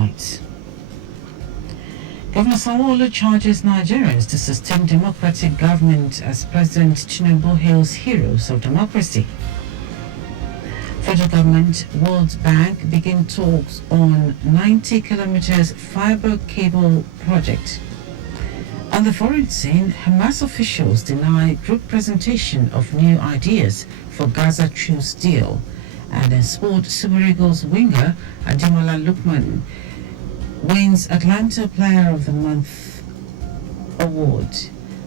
highlights. Governor Sanwo-Olu charges Nigerians to sustain democratic government as President Tinubu hails heroes of democracy. Federal government, World Bank begin talks on 90 kilometers fiber cable project. On the foreign scene, Hamas officials deny group presentation of new ideas for Gaza truce deal. And in sport, Super Eagles winger Ademola Lookman wins Atlanta Player of the Month award.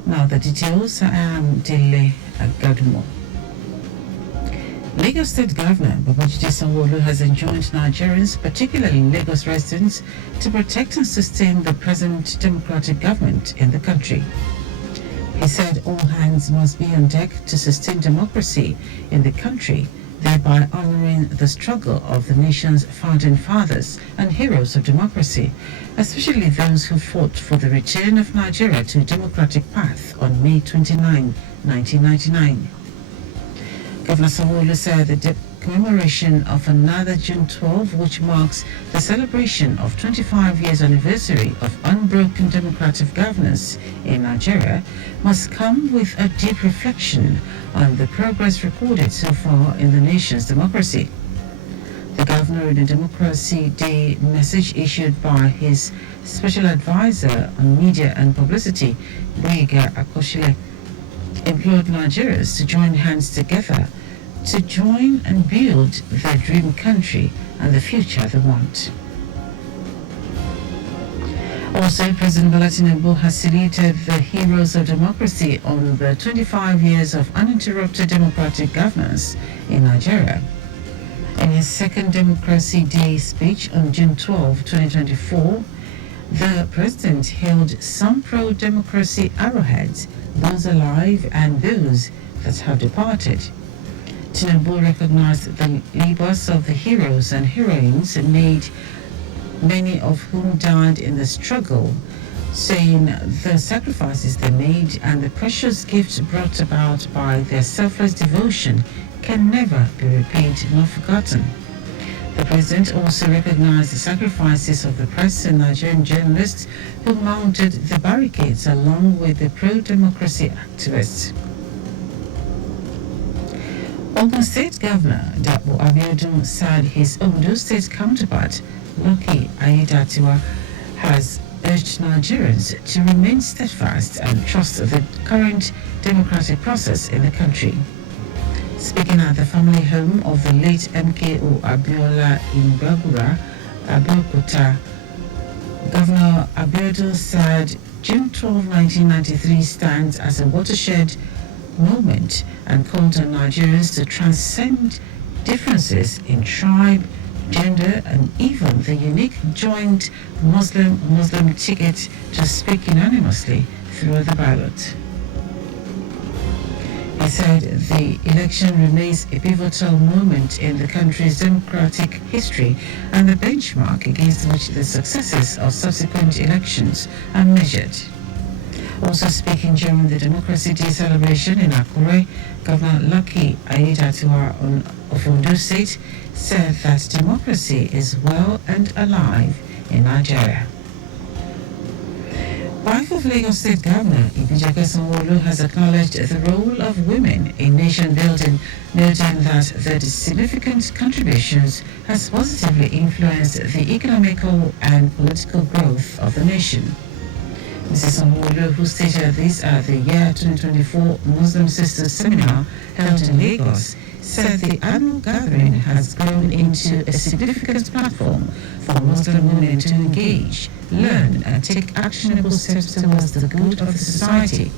Now the details. I am Dele Agadumo. Lagos State Governor Babajide Sanwo-Olu has enjoined Nigerians, particularly Lagos residents, to protect and sustain the present democratic government in the country. He said all hands must be on deck to sustain democracy in the country, thereby honoring the struggle of the nation's founding fathers and heroes of democracy, especially those who fought for the return of Nigeria to a democratic path on May 29, 1999. Governor Sanwo-Olu said the commemoration of another June 12, which marks the celebration of 25 years anniversary of unbroken democratic governance in Nigeria, must come with a deep reflection on the progress recorded so far in the nation's democracy. The governor, in a Democracy Day message issued by his special advisor on media and publicity, Boyega Akosile, implored Nigerians to join hands together to join and build their dream country and the future they want. Also, President Bola Tinubu has saluted the heroes of democracy on the 25 years of uninterrupted democratic governance in Nigeria. In his second Democracy Day speech on June 12, 2024, the president hailed some pro-democracy arrowheads, those alive and those that have departed. Tinubu recognized the labors of the heroes and heroines made, many of whom died in the struggle, saying the sacrifices they made and the precious gifts brought about by their selfless devotion can never be repaid nor forgotten. The president also recognized the sacrifices of the press and Nigerian journalists who mounted the barricades along with the pro-democracy activists. Ogun State Governor Dele Agadumo said his Ondo State counterpart, Lucky Aiyedatiwa, has urged Nigerians to remain steadfast and trust the current democratic process in the country. Speaking at the family home of the late MKO Abiola in Bagura, Abeokuta, Governor Abiodun said June 12, 1993 stands as a watershed moment and called on Nigerians to transcend differences in tribe, gender, and even the unique joint Muslim ticket to speak unanimously through the ballot. He said the election remains a pivotal moment in the country's democratic history and the benchmark against which the successes of subsequent elections are measured. Also speaking during the Democracy Day celebration in Akure, Governor Lucky Aiyedatiwa of Ondo State said that democracy is well and alive in Nigeria. Wife of Lagos State Governor Ibijake Sanwo-Olu has acknowledged the role of women in nation building, noting that their significant contributions has positively influenced the economical and political growth of the nation. Mrs. Sanwo-Olu, who stated this at the year 2024 Muslim Sisters Seminar held in Lagos, said the annual gathering has grown into a significant platform for Muslim women to engage, learn, and take actionable steps towards the good of the society.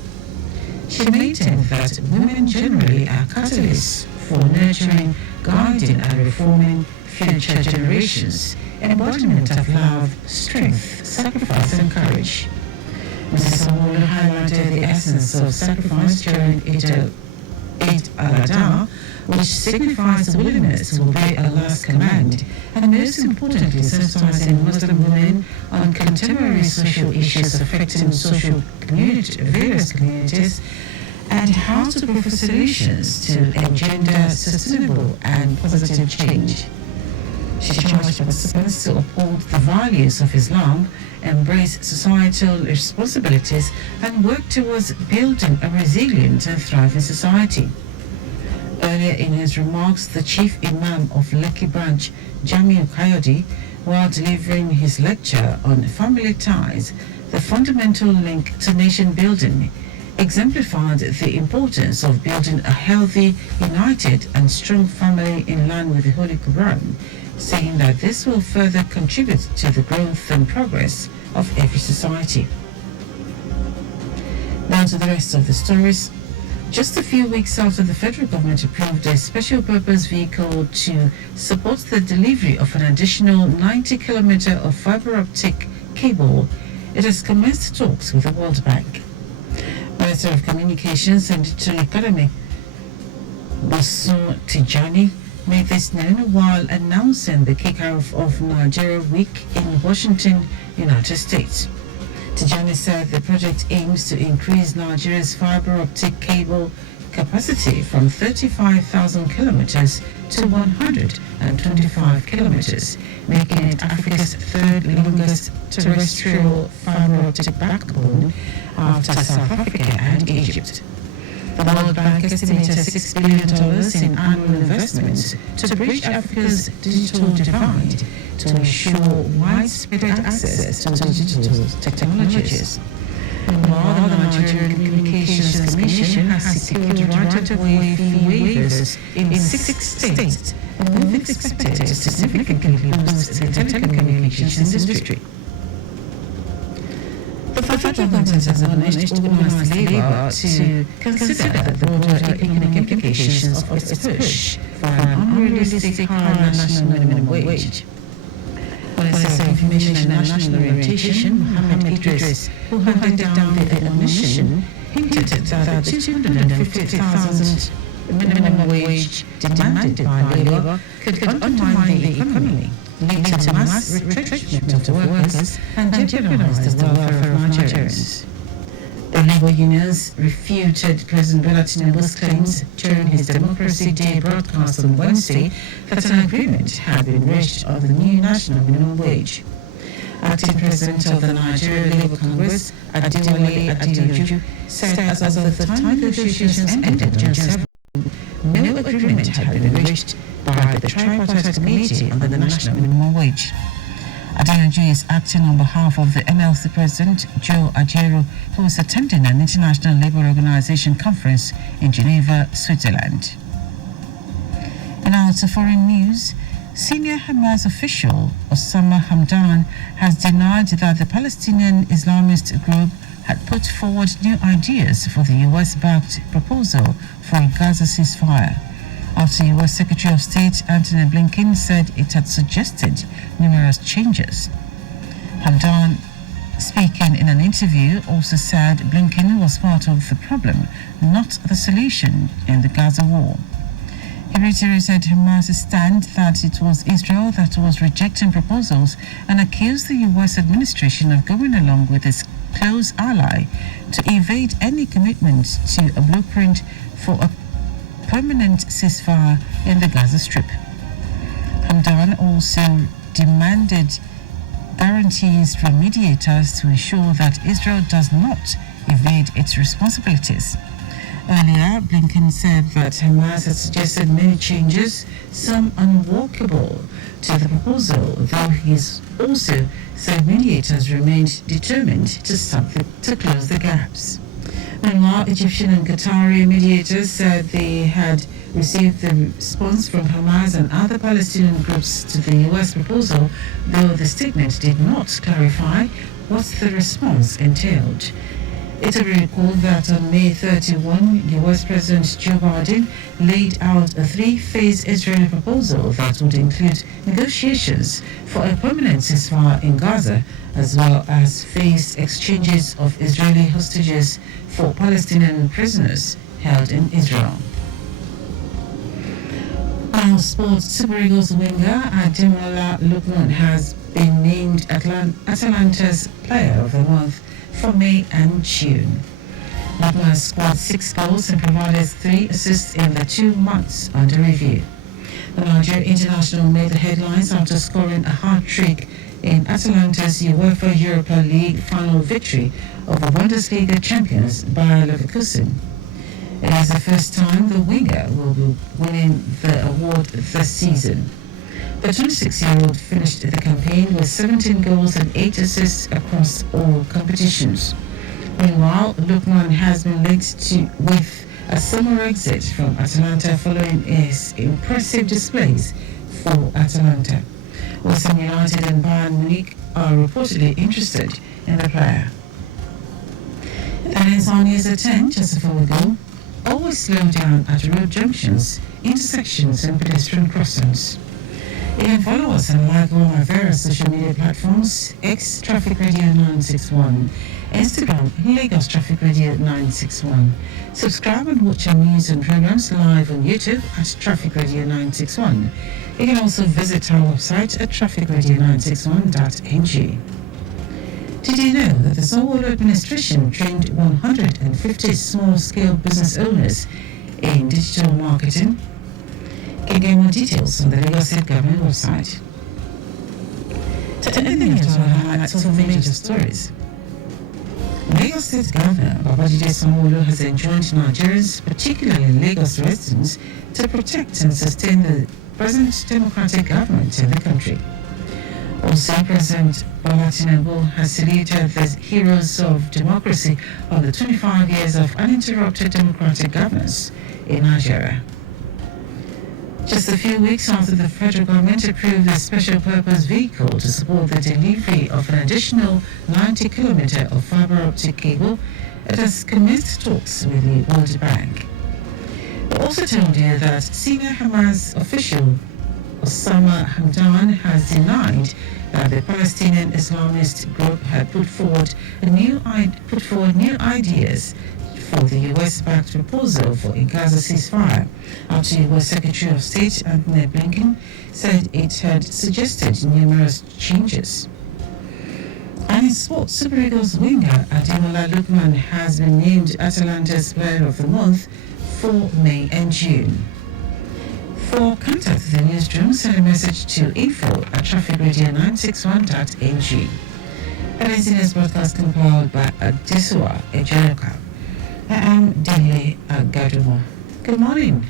She maintained that women generally are catalysts for nurturing, guiding, and reforming future generations, embodiment of love, strength, sacrifice, and courage. Mrs. Sanwo-Olu highlighted the essence of sacrifice during Eid al-Adha, which signifies the willingness to obey Allah's command, and most importantly, sensitizing Muslim women on contemporary social issues affecting various communities, and how to proffer solutions to engender sustainable and positive change. She charged participants to uphold the values of Islam, embrace societal responsibilities, and work towards building a resilient and thriving society. Earlier in his remarks, the Chief Imam of Lekki Branch, Jamiu Kayode, while delivering his lecture on family ties, the fundamental link to nation building, exemplified the importance of building a healthy, united and strong family in line with the Holy Quran, saying that this will further contribute to the growth and progress of every society. Now to the rest of the stories. Just a few weeks after the federal government approved a special purpose vehicle to support the delivery of an additional 90 kilometer of fiber optic cable, it has commenced talks with the World Bank. Minister of Communications and Digital Economy, Bosun Tijani, made this known while announcing the kickoff of Nigeria Week in Washington, United States. Tijani said the project aims to increase Nigeria's fiber optic cable capacity from 35,000 kilometers to 125 kilometers, making it Africa's third longest terrestrial fiber optic backbone after South Africa and Egypt. The World Bank estimated $6 billion in annual investments to bridge Africa's digital divide to ensure widespread access to digital technologies. Meanwhile, the Nigerian Communications Commission has secured right-of-way fee waivers in 6 states, a move expected to significantly boost the telecommunications industry. The federal government has admonished organised labour to consider the broader economic implications of its push for an unrealistic higher national minimum wage. Minister of Information and National Orientation, Mohammed Idris, who handed down the admonition, hinted that the 250,000 minimum wage demanded by labour could undermine the economy, lead to mass retrenchment of workers, and jeopardize the welfare of Nigerians. The labour unions refuted President Bola Tinubu's claims during his Democracy Day broadcast on Wednesday that an agreement had been reached on the new national minimum wage. Acting President of the Nigeria Labour Congress, Dele Agadumo, said as of the time negotiations ended June 7, no agreement had been reached by the tripartite committee on the national minimum wage. Adeyanju is acting on behalf of the NLC President, Joe Ajero, who is attending an International Labour Organization conference in Geneva, Switzerland. And now to foreign news. Senior Hamas official Osama Hamdan has denied that the Palestinian Islamist group had put forward new ideas for the US-backed proposal for a Gaza ceasefire, after U.S. Secretary of State Antony Blinken said it had suggested numerous changes. Hamdan, speaking in an interview, also said Blinken was part of the problem, not the solution in the Gaza war. He reiterated Hamas' stand that it was Israel that was rejecting proposals and accused the U.S. administration of going along with its close ally to evade any commitment to a blueprint for a permanent ceasefire in the Gaza Strip. Hamdan also demanded guarantees from mediators to ensure that Israel does not evade its responsibilities. Earlier, Blinken said that Hamas had suggested many changes, some unworkable, to the proposal, though he's also said mediators remained determined to close the gaps. Meanwhile, Egyptian and Qatari mediators said they had received the response from Hamas and other Palestinian groups to the U.S. proposal, though the statement did not clarify what the response entailed. It will be recalled that on May 31, U.S. President Joe Biden laid out a three-phase Israeli proposal that would include negotiations for a permanent ceasefire in Gaza, as well as phased exchanges of Israeli hostages for Palestinian prisoners held in Israel. Now, sports. Super Eagles winger Ademola Lookman has been named Atalanta's Player of the Month for May and June. Lookman scored 6 goals and provided 3 assists in the 2 months under review. The Nigeria international made the headlines after scoring a hat-trick in Atalanta's UEFA Europa League final victory over Bundesliga champions Bayer Leverkusen. It is the first time the winger will be winning the award this season. The 26-year-old finished the campaign with 17 goals and 8 assists across all competitions. Meanwhile, Lookman has been linked with a summer exit from Atalanta following his impressive displays for Atalanta. West Ham United and Bayern Munich are reportedly interested in the player. That ends on news at 10. Just before we go, always slow down at road junctions, intersections and pedestrian crossings. You can follow us and like all our various social media platforms: X Traffic Radio 961, Instagram Lagos Traffic Radio 961. Subscribe and watch our news and programs live on YouTube at Traffic Radio 961. You can also visit our website at trafficradio961.ng. Did you know that the Sanwo-Olu administration trained 150 small-scale business owners in digital marketing? You can get more details on the Lagos State Government website. To anything at all, highlights of the major stories. Lagos State Governor Babajide Sanwo-Olu has enjoined Nigerians, particularly Lagos residents, to protect and sustain the present democratic government in the country. Also, President Bola Tinubu has saluted the heroes of democracy of the 25 years of uninterrupted democratic governance in Nigeria. Just a few weeks after the federal government approved a special purpose vehicle to support the delivery of an additional 90 kilometers of fiber optic cable, it has commenced talks with the World Bank. We also told you that senior Hamas official Osama Hamdan has denied that the Palestinian Islamist group had put forward new ideas for the US-backed proposal for a Gaza ceasefire, after US Secretary of State Anthony Blinken said it had suggested numerous changes. And in sports, Super Eagles winger Ademola Lookman has been named Atalanta's Player of the Month for May and June. For contact the newsroom, send a message to info@trafficradio961.ng. That is the news broadcast compiled by Adesua Ejerika. I am Dele Agadumo. Good morning.